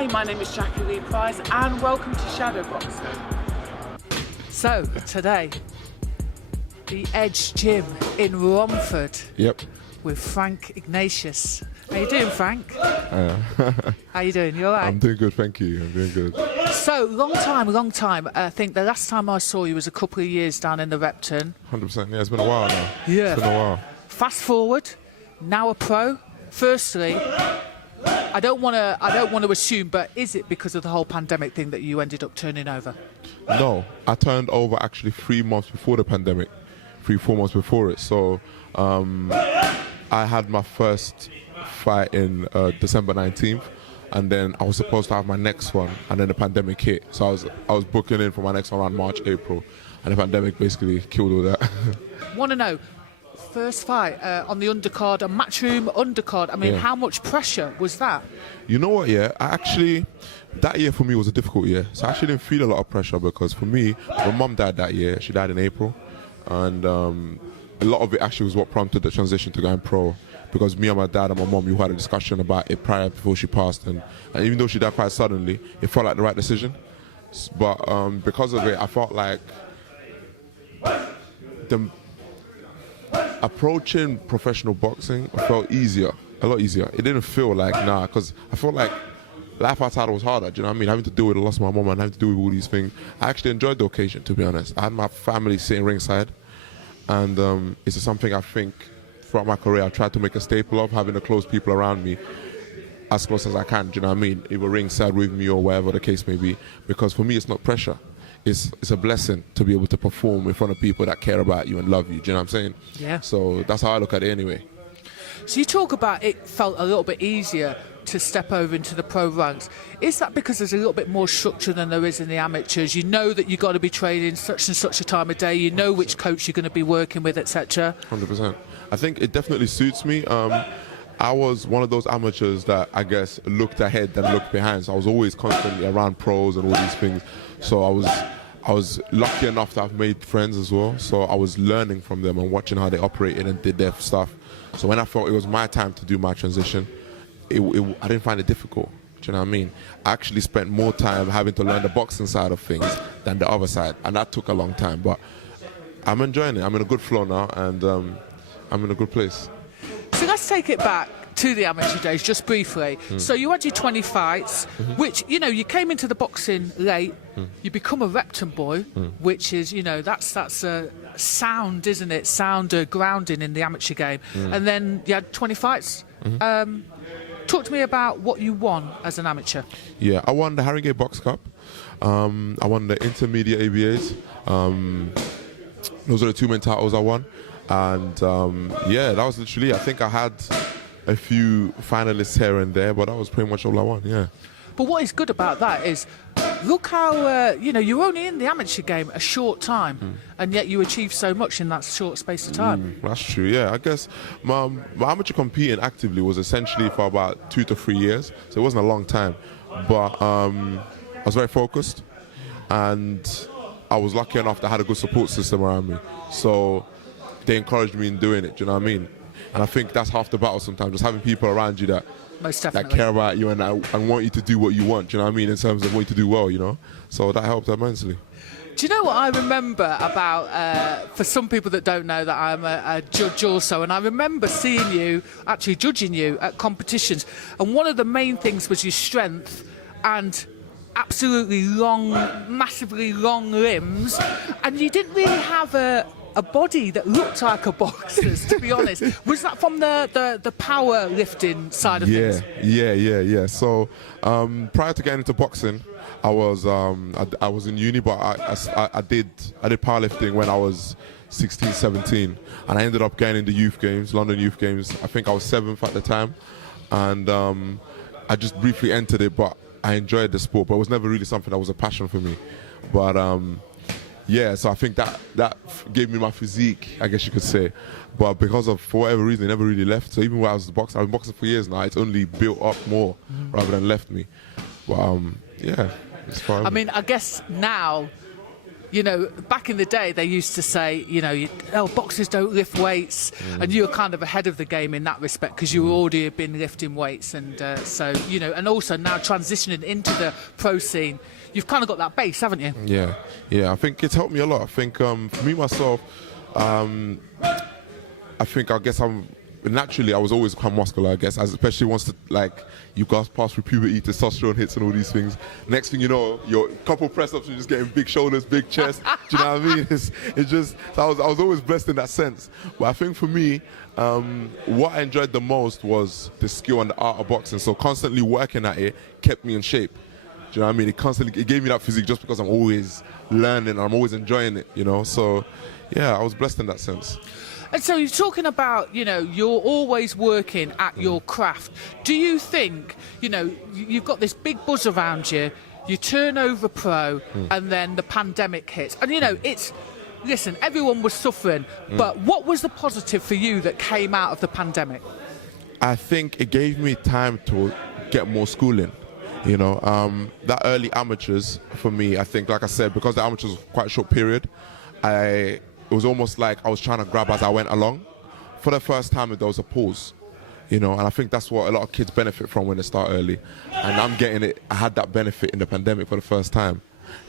Hi, my name is Jackie Lee Price and welcome to Shadowboxruk. So, today, the Edge Gym in Romford. Yep. With Frank Ignatius. How you doing, Frank? How you doing? You all right? I'm doing good, thank you. I'm doing good. So, long time. I think the last time I saw you was a couple of years down in the Repton. 100%, yeah, it's been a while now. Yeah. It's been a while. Fast forward, now a pro. Firstly, I don't want to assume, but is it because of the whole pandemic thing that you ended up turning over? No, I turned over actually 3 months before the pandemic, 4 months before it. So I had my first fight in December 19th, and then I was supposed to have my next one, and then the pandemic hit. So I was booking in for my next one around March, April, and the pandemic basically killed all that. Want to know, first fight on the undercard, a matchroom undercard. I mean, Yeah. How much pressure was that? You know what, yeah, that year for me was a difficult year. So I actually didn't feel a lot of pressure because for me, my mum died that year. She died in April. And a lot of it actually was what prompted the transition to going pro. Because me and my dad and my mum, we had a discussion about it prior before she passed. And even though she died quite suddenly, it felt like the right decision. But because of it, I felt like approaching professional boxing felt easier, a lot easier. It didn't feel like, because I felt like life outside was harder, do you know what I mean? Having to deal with the loss of my mom and having to deal with all these things. I actually enjoyed the occasion, to be honest. I had my family sitting ringside, and it's just something I think throughout my career I've tried to make a staple of, having the close people around me as close as I can, do you know what I mean? Either ringside with me or whatever the case may be. Because for me, it's not pressure. It's a blessing to be able to perform in front of people that care about you and love you, do you know what I'm saying? Yeah. So that's how I look at it anyway. So you talk about it felt a little bit easier to step over into the pro ranks. Is that because there's a little bit more structure than there is in the amateurs? You know that you've got to be training such and such a time of day, you know which coach you're going to be working with, etc. 100%. I think it definitely suits me. I was one of those amateurs that I guess looked ahead and looked behind. So I was always constantly around pros and all these things. So I was lucky enough to have made friends as well. So I was learning from them and watching how they operated and did their stuff. So when I felt it was my time to do my transition, I didn't find it difficult. Do you know what I mean? I actually spent more time having to learn the boxing side of things than the other side, and that took a long time. But I'm enjoying it. I'm in a good flow now, and I'm in a good place. So let's take it back to the amateur days, just briefly. So you had your 20 fights, which, you came into the boxing late, you become a Repton boy, which is, that's a sound, isn't it? Sound grounding in the amateur game. And then you had 20 fights. Talk to me about what you won as an amateur. Yeah, I won the Harringay Box Cup. I won the intermediate ABAs. Those are the 2 main titles I won. And that was literally, I think I had a few finalists here and there, but that was pretty much all I won, yeah. But what is good about that is, look how, you're only in the amateur game a short time, and yet you achieved so much in that short space of time. That's true, yeah. I guess my amateur competing actively was essentially for about 2 to 3 years, so it wasn't a long time. But I was very focused, and I was lucky enough that I had a good support system around me. So they encouraged me in doing it, do you know what I mean? And I think that's half the battle sometimes, just having people around you that care about you and want you to do what you want, do you know what I mean, in terms of want you to do well, So that helped immensely. Do you know what I remember about, for some people that don't know that I'm a judge also, and I remember seeing you, actually judging you at competitions, and one of the main things was your strength and absolutely long, massively long limbs, and you didn't really have a body that looked like a boxer's, to be honest. Was that from the power lifting side of things? Yeah. So prior to getting into boxing, I was in uni, but I did powerlifting when I was 16, 17, and I ended up getting in the youth games, London Youth Games. I think I was 7th at the time, and I just briefly entered it, but I enjoyed the sport, but it was never really something that was a passion for me. But so I think that gave me my physique, I guess you could say. But for whatever reason, it never really left. So even when I was boxing, I've been boxing for years now, it's only built up more rather than left me. But it's fine. I mean, I guess now you know, back in the day, they used to say, you know, boxers don't lift weights, and you were kind of ahead of the game in that respect because you already had been lifting weights, and so, you know, and also now transitioning into the pro scene, you've kind of got that base, haven't you? Yeah. I think it's helped me a lot. I think for me myself, I guess naturally I was always quite muscular, I guess, especially once you go past through puberty, testosterone hits and all these things. Next thing you know, your couple press-ups, you're just getting big shoulders, big chest. Do you know what I mean? It's just, so I was always blessed in that sense. But I think for me, what I enjoyed the most was the skill and the art of boxing. So constantly working at it kept me in shape. Do you know what I mean? It gave me that physique just because I'm always learning, I'm always enjoying it, you know? So yeah, I was blessed in that sense. And so you're talking about, you know, you're always working at your craft. Do you think, you know, you've got this big buzz around you, you turn over pro, and then the pandemic hits. And, you know, listen, everyone was suffering, but what was the positive for you that came out of the pandemic? I think it gave me time to get more schooling. You know, that early amateurs, for me, I think, like I said, because the amateurs was quite a short period, it was almost like I was trying to grab as I went along. For the first time, there was a pause, you know, and I think that's what a lot of kids benefit from when they start early. And I'm getting it. I had that benefit in the pandemic for the first time,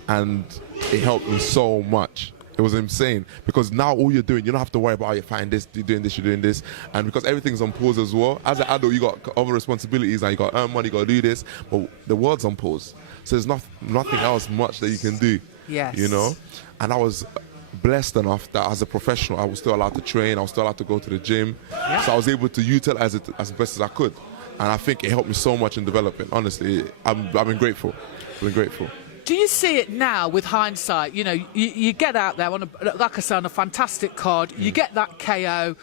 and it helped me so much. It was insane because now all you're doing, you don't have to worry about, you're fighting this, you're doing this, and because everything's on pause as well. As an adult, you got other responsibilities, and you got to earn money, you got to do this, but the world's on pause, so there's nothing else much that you can do. Yes. You know, and I was blessed enough that as a professional, I was still allowed to train, I was still allowed to go to the gym, so I was able to utilize it as best as I could, and I think it helped me so much in developing. Honestly, I've been grateful. Do you see it now with hindsight? You know, you get out there like I say, on a fantastic card, you get that KO,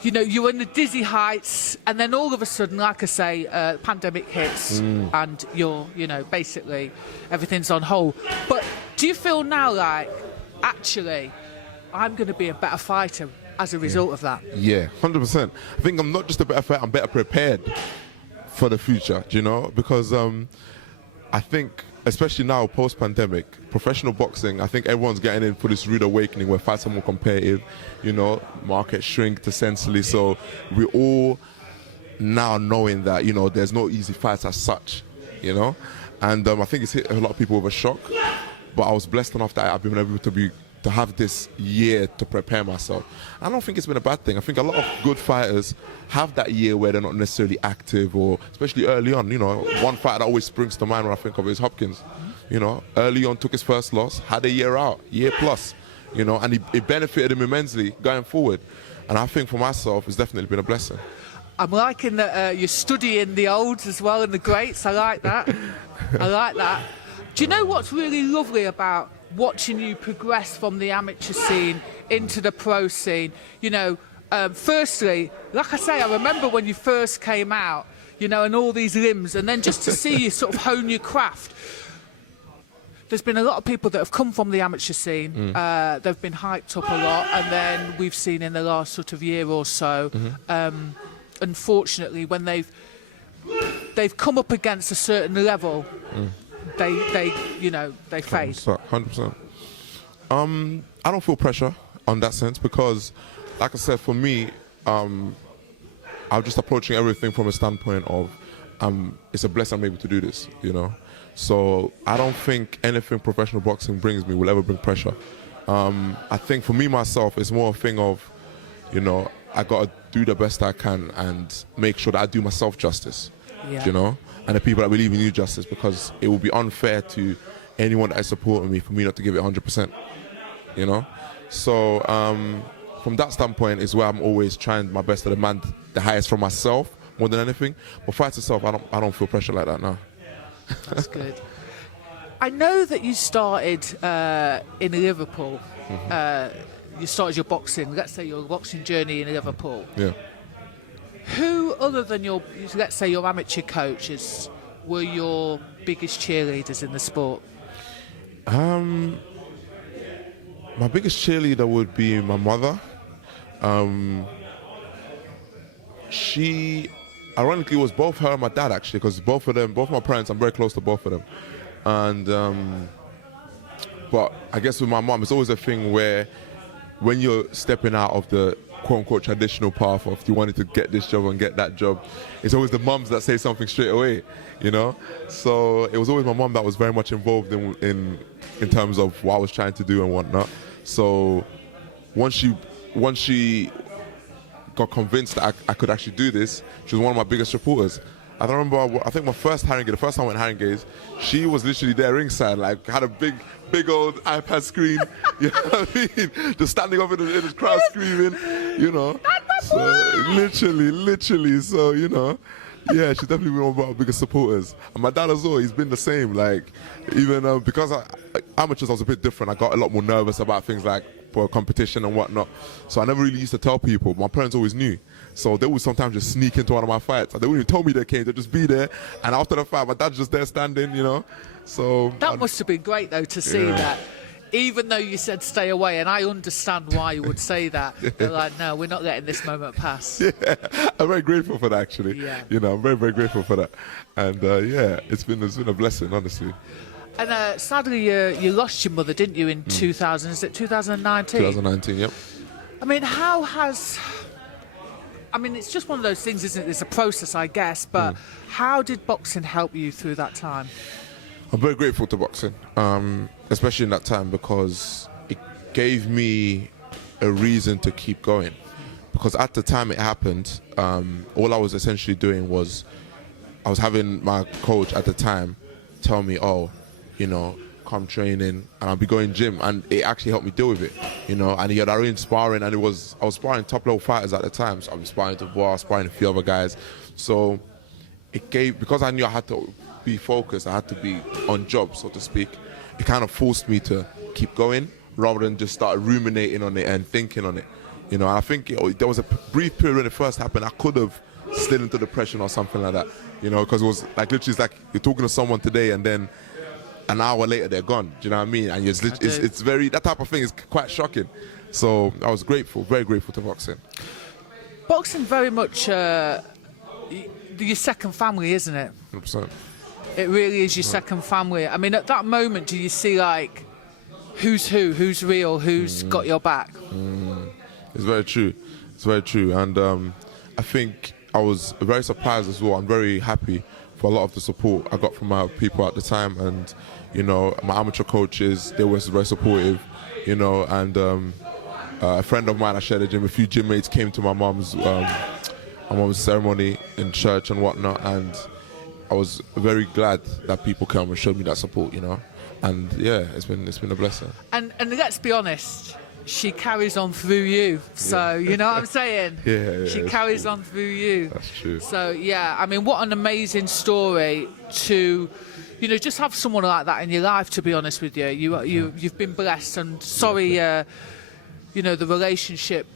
you know, you're in the dizzy heights, and then all of a sudden, like I say, pandemic hits, and you're, you know, basically everything's on hold. But do you feel now like, actually, I'm going to be a better fighter as a result of that? Yeah, 100%. I think I'm not just a better fighter, I'm better prepared for the future, do you know? Because I think, especially now, post-pandemic, professional boxing, I think everyone's getting in for this rude awakening where fights are more competitive, you know, market shrink essentially. So we're all now knowing that, you know, there's no easy fights as such, you know? And I think it's hit a lot of people with a shock. But I was blessed enough that I've been able to have this year to prepare myself. I don't think it's been a bad thing. I think a lot of good fighters have that year where they're not necessarily active, or especially early on. You know, one fighter that always springs to mind when I think of is Hopkins. You know, early on took his first loss, had a year out, year plus. You know, and it benefited him immensely going forward. And I think for myself, it's definitely been a blessing. I'm liking that you're studying the olds as well and the greats. I like that. I like that. Do you know what's really lovely about watching you progress from the amateur scene into the pro scene? You know, firstly, like I say, I remember when you first came out, you know, and all these limbs, and then just to see you sort of hone your craft. There's been a lot of people that have come from the amateur scene. They've been hyped up a lot, and then we've seen in the last sort of year or so, unfortunately, when they've come up against a certain level, they fade. 100%. I don't feel pressure on that sense because, like I said, for me, I'm just approaching everything from a standpoint of it's a blessing I'm able to do this, you know. So I don't think anything professional boxing brings me will ever bring pressure. I think for me myself, it's more a thing of, you know, I got to do the best I can and make sure that I do myself justice, you know, and the people that believe in you justice, because it will be unfair to anyone that is supporting me for me not to give it 100%, you know. So from that standpoint is where I'm always trying my best to demand the highest from myself more than anything. But fight itself, I don't feel pressure like that now. That's good. I know that you started in Liverpool. You started your boxing, let's say your boxing journey in Liverpool. Yeah. Who, other than your, let's say your amateur coaches, were your biggest cheerleaders in the sport? My biggest cheerleader would be my mother. She, ironically, was both her and my dad, actually, because both my parents, I'm very close to both of them. And But I guess with my mom, it's always a thing where when you're stepping out of the quote-unquote traditional path of you wanted to get this job and get that job, it's always the mums that say something straight away, you know? So it was always my mom that was very much involved in terms of what I was trying to do and whatnot. So once she got convinced that I could actually do this, she was one of my biggest supporters. I don't remember, I think my first Haringey, the first time I went Haringey's, she was literally there ringside, like had a big old iPad screen, you know what I mean? Just standing up in the crowd screaming, you know? So literally, so, you know, yeah, she's definitely been one of our biggest supporters. And my dad as well, he's been the same, like, even because amateurs I was a bit different, I got a lot more nervous about things like for competition and whatnot. So I never really used to tell people. My parents always knew. So they would sometimes just sneak into one of my fights. They wouldn't even tell me they came, they'd just be there. And after the fight, my dad's just there standing, you know. So that must have been great though to see that. Even though you said stay away, and I understand why you would say that. They're like, no, we're not letting this moment pass. Yeah, I'm very grateful for that actually. Yeah. You know, I'm very, very grateful for that. And yeah, it's been a blessing, honestly. And sadly, you lost your mother, didn't you, in 2000? Is it 2019? 2019, yep. I mean, how has... I mean, it's just one of those things, isn't it? It's a process, I guess. But how did boxing help you through that time? I'm very grateful to boxing, especially in that time, because it gave me a reason to keep going. Because at the time it happened, all I was essentially doing was, I was having my coach at the time tell me, oh, you know, come training, and I'll be going gym, and it actually helped me deal with it, you know. And he had arranged sparring, and I was sparring top level fighters at the time, so I was sparring Dubois, sparring a few other guys. So it gave, because I knew I had to be focused, I had to be on job, so to speak. It kind of forced me to keep going rather than just start ruminating on it and thinking on it, you know. And I think there was a brief period when it first happened, I could have slid into depression or something like that, you know, because it was like literally, it's like you're talking to someone today and then an hour later they're gone. Do you know what I mean? And it's very, that type of thing is quite shocking. So I was grateful, very grateful to boxing. Boxing very much your second family, isn't it? 100%. It really is your second family. I mean, at that moment, do you see like who's who's real, who's got your back? It's very true. It's very true. And I think I was very surprised as well. I'm very happy for a lot of the support I got from my people at the time, and you know, my amateur coaches, they were very supportive, you know. And a friend of mine, I shared a gym, a few gym mates came to my mom's ceremony in church and whatnot, and I was very glad that people came and showed me that support, you know. And yeah, it's been a blessing. And let's be honest, she carries on through you. So, you know what I'm saying? Yeah, she carries on through you. That's true. So, yeah, I mean, what an amazing story to, you know, just have someone like that in your life, to be honest with you. You've been blessed, and sorry, you know, the relationship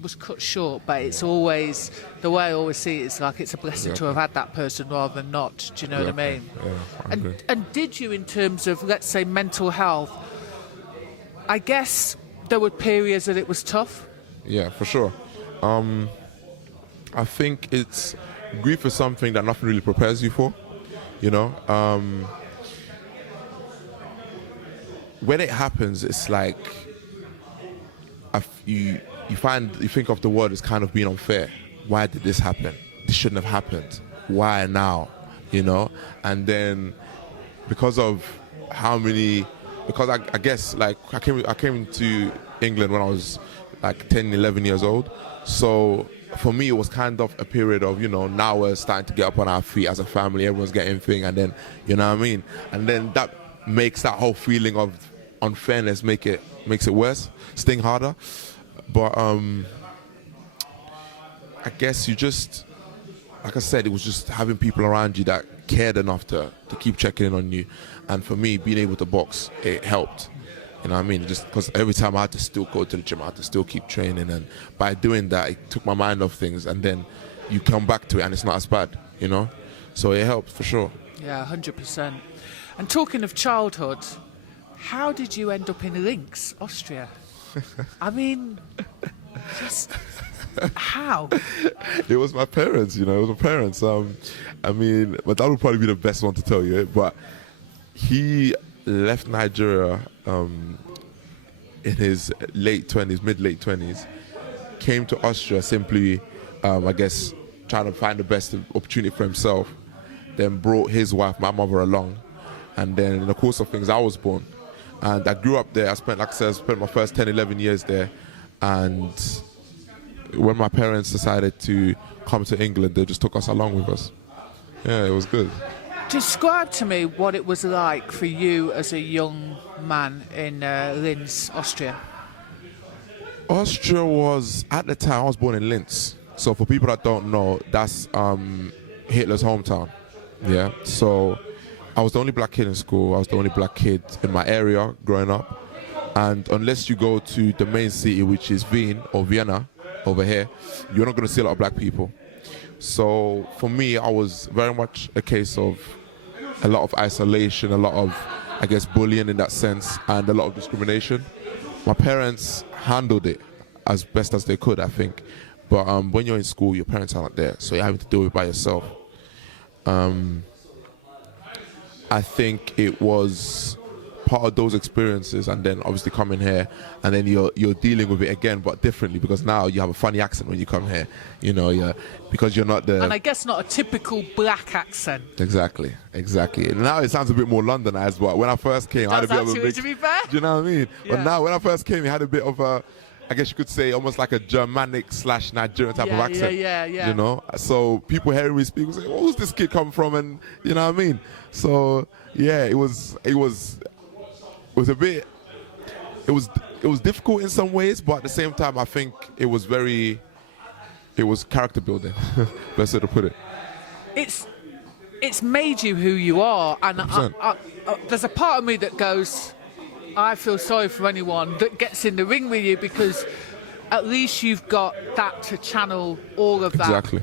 was cut short, but it's always, the way I always see it, it's like it's a blessing to have had that person rather than not. Do you know what I mean? Yeah, I agree. And did you, in terms of, let's say, mental health, I guess there were periods that it was tough? Yeah, for sure. I think grief is something that nothing really prepares you for, you know. When it happens, it's like you think of the world as kind of being unfair. Why did this happen? This shouldn't have happened. Why now? You know? And then because of because I guess like I came to England when I was like 10, 11 years old. So for me, it was kind of a period of, you know, now we're starting to get up on our feet as a family, everyone's getting thing, and then, you know what I mean? And then that makes that whole feeling of unfairness makes it worse, sting harder. But I guess you just, like I said, it was just having people around you that cared enough to keep checking in on you. And for me, being able to box, it helped. You know what I mean? Just because every time I had to still go to the gym, I had to still keep training. And by doing that, it took my mind off things. And then you come back to it and it's not as bad, you know? So it helped for sure. Yeah, 100%. And talking of childhood, how did you end up in Linz, Austria? I mean, just how? It was my parents, you know, it was my parents. I mean, my dad would probably be the best one to tell you it, but left Nigeria in his late 20s, mid-late 20s, came to Austria simply, I guess, trying to find the best opportunity for himself, then brought his wife, my mother, along. And then in the course of things, I was born. And I grew up there. I spent, like I said, I spent my first 10, 11 years there. And when my parents decided to come to England, they just took us along with us. Yeah, it was good. Describe to me what it was like for you as a young man in Linz, Austria. Austria was, at the time, I was born in Linz. So for people that don't know, that's Hitler's hometown. Yeah, so I was the only black kid in school. I was the only black kid in my area growing up. And unless you go to the main city, which is Wien or Vienna over here, you're not going to see a lot of black people. So for me, I was very much a case of a lot of isolation, a lot of, I guess, bullying in that sense, and a lot of discrimination. My parents handled it as best as they could, I think. But when you're in school, your parents aren't there, so you're having to deal with it by yourself. I think it was part of those experiences, and then obviously coming here, and then you're dealing with it again, but differently, because now you have a funny accent when you come here, you know, because you're not the... And I guess not a typical black accent. Exactly. And now it sounds a bit more Londonized, but when I first came, I had a bit of a mix. To be fair. Do you know what I mean? Yeah. But now, when I first came, it had a bit of a, I guess you could say, almost like a Germanic/Nigerian type of accent. Yeah. You know, so people hearing me speak will say, "Where's this kid come from?" And you know what I mean. So yeah, it was a bit. It was difficult in some ways, but at the same time, I think it was character building. Best way to put it. It's made you who you are, and I, there's a part of me that goes, I feel sorry for anyone that gets in the ring with you, because at least you've got that to channel all of that. Exactly.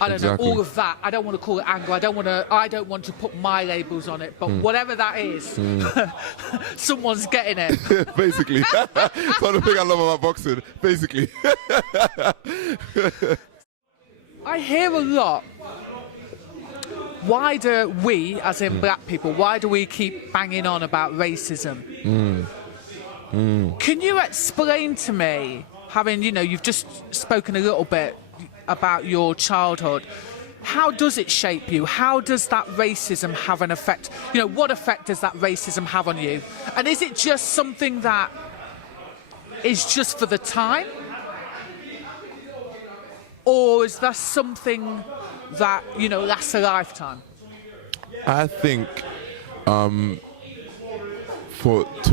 I don't know, all of that. I don't want to call it anger. I don't want to put my labels on it. But whatever that is, someone's getting it. Basically. That's the thing I love about boxing. Basically. I hear a lot. Why do we, as in black people, why do we keep banging on about racism? Can you explain to me, having, you've just spoken a little bit about your childhood, how does it shape you? How does that racism have an effect? What effect does that racism have on you? And is it just something that is just for the time? Or is that something that, lasts a lifetime? I think to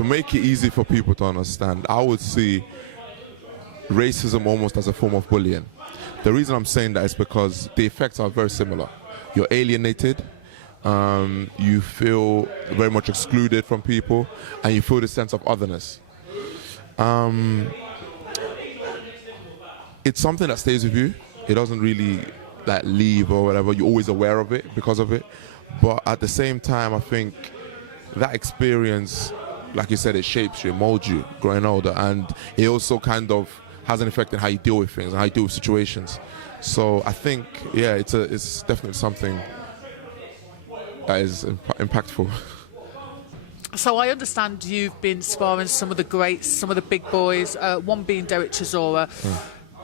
make it easy for people to understand, I would see racism almost as a form of bullying. The reason I'm saying that is because the effects are very similar. You're alienated, you feel very much excluded from people, and you feel the sense of otherness. It's something that stays with you. It doesn't really leave or whatever. You're always aware of it because of it. But at the same time, I think that experience, like you said, it shapes you, it molds you growing older, and it also kind of has an effect on how you deal with things and how you deal with situations. So I think, yeah, it's definitely something that is impactful. So I understand you've been sparring some of the greats, some of the big boys, one being Derek Chisora.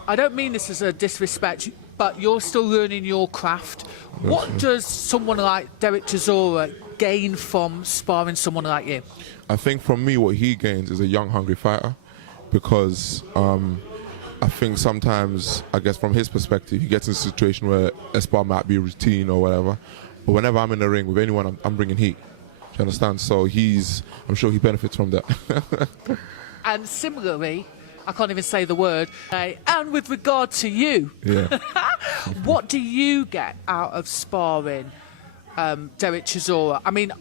I don't mean this as a disrespect, but you're still learning your craft. What does someone like Derek Chisora gain from sparring someone like you? I think from me, what he gains is a young, hungry fighter, because I think sometimes, I guess from his perspective, he gets in a situation where a spar might be routine or whatever. But whenever I'm in the ring with anyone, I'm bringing heat. Do you understand? So I'm sure he benefits from that. And similarly, I can't even say the word. And with regard to you, what do you get out of sparring Derek Chisora? I mean,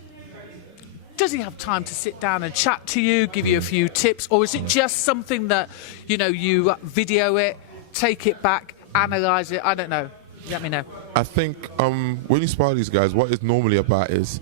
does he have time to sit down and chat to you, give you a few tips, or is it just something that, you video it, take it back, analyse it? I don't know. Let me know. I think when you spar these guys, what it's normally about is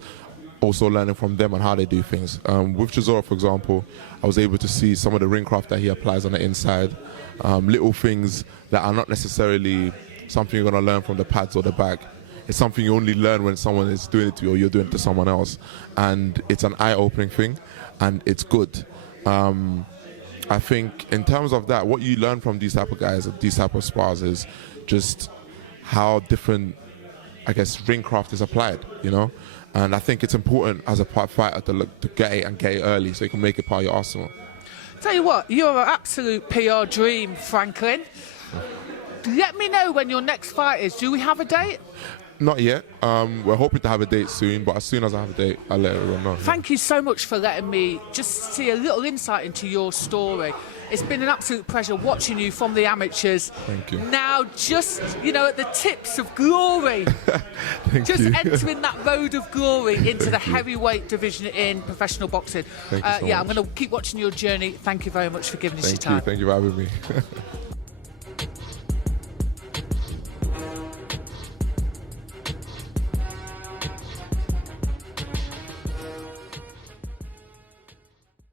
also learning from them and how they do things. With Chisora, for example, I was able to see some of the ring craft that he applies on the inside, little things that are not necessarily something you're going to learn from the pads or the bag. it's something you only learn when someone is doing it to you or you're doing it to someone else, and it's an eye-opening thing, and it's good. I think in terms of that, what you learn from these type of guys, these type of spars, is just how different, I guess, ring craft is applied, you know. And I think it's important as a fighter to get it early so you can make it part of your arsenal. Tell you what, you're an absolute PR dream, Franklin. Let me know when your next fight is. Do we have a date? Not yet. We're hoping to have a date soon, but as soon as I have a date, I'll let everyone know. Thank you so much for letting me just see a little insight into your story. It's been an absolute pleasure watching you from the amateurs. Thank you. Now just, at the tips of glory. Just entering that road of glory into the heavyweight division in professional boxing. Thank you so much. I'm going to keep watching your journey. Thank you very much for giving us your time. Thank you for having me.